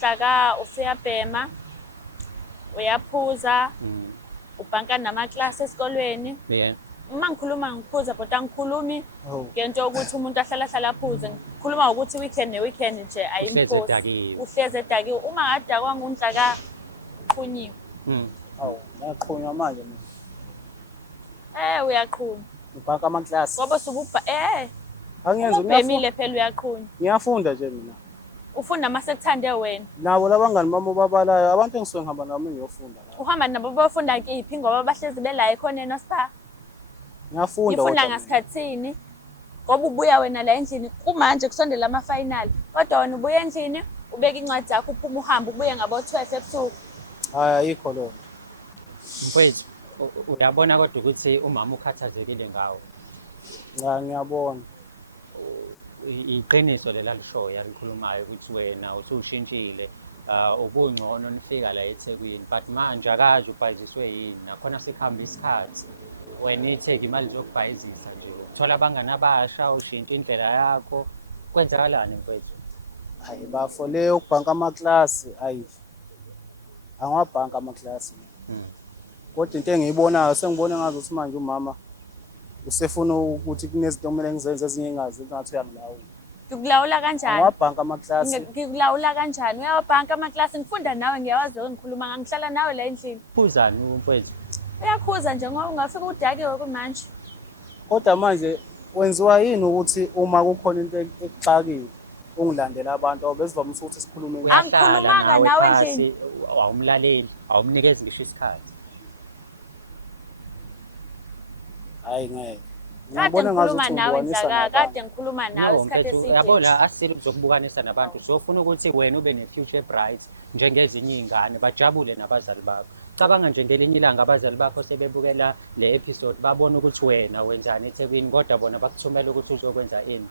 unhlaka usuyabhema, uyaphuza, ubhanka namaklasi esikolweni. Yeah. Uma ngikhuluma ngiphuza but angikhulumi Oh. ngento yokuthi umuntu ahlala aphuze. Ngikhuluma ukuthi weekend ne-weekend nje ayimposi. Uhlezi edakiwe. Uma ngadakwa ngunhlaka uqhunyiwe. Awu, ngiyaqhunywa manje mina. Uyaqhunywa. Ngibhanka amaklasi. Ngoba Angiyenzi ubhemile phela uyaqhunywa. Ngiyafunda nje mina. Ufunda masekuthande wena. Nabo labangani bami babalayo abantu engisuke ngihamba nabo ngiyofunda la. Uhamba nabo bafunda kiphi ngoba bahlezi bela ekhoneni Spa? Ngiyafunda. Ngifunda ngasikhathini. Ngoba ubuya wena la endlini kumanje kusondela ama-final. Kodwa wena ubuya endlini ubeka incwadi yakho uphuma uhamba ubuye ngabo 12 ebusuku. Hayi ayikho lo. Mfowethu, uyabona kodwa ukuthi umama ukhathazekile ngawo. Ngiyabona. Iqiniso lela lishoyo yalikhulumayo ukuthi wena usushintshile ubungcono nifika la eThekwini but manje akazi ubhaliswe yini nakhona sekuhamba isikhathi wena itheki imali zokubhayizisa nje thola abangani abasha ushintsha indlela yakho kwenzakalani mfowethu? Hayi bafole ukubhanka amaklasi ayi angwabhanka amaklasi. Kodwa into engiyibonayo sengibona ngazuthi manje umama usefuna ukuthi kunezinto okumele ngizenze ezinye engazi ngathi uyangilawula. Ngikulawula kanjani? Ngwabhanka amaklasi. Ngikulawula kanjani? Uyawabhanka amaklasi ngifunda nawe ngiyawazi ngikhuluma ngihlala nawe la endlini. Phuzani mfowethu? Uyakhuza nje ngoba ungafika udakiwe kumanje. Kodwa manje wenziwa yini ukuthi uma kukhona into ekuxakile ungilandela abantu awubezivamise ukuthi sikhulume Angikhulumanga nawe endlini. Awumlaleli, awumnikezi ngisho isikhathi. Hayi ngeke. Kade ngikhuluma nawe Nhlaka, kade ngikhuluma nawe isikhathi eside. Yabo la asile ukuzokubukanisa nabantu. Sofuna ukuthi wena ube ne-future bright njengezinye izingane bajabule nabazali bakho. Cabanga nje ngelinye ilanga abazali bakho sebebukela le episode babona ukuthi wena wenzani eThekwini kodwa bona bakuthumela ukuthi uzokwenza ini.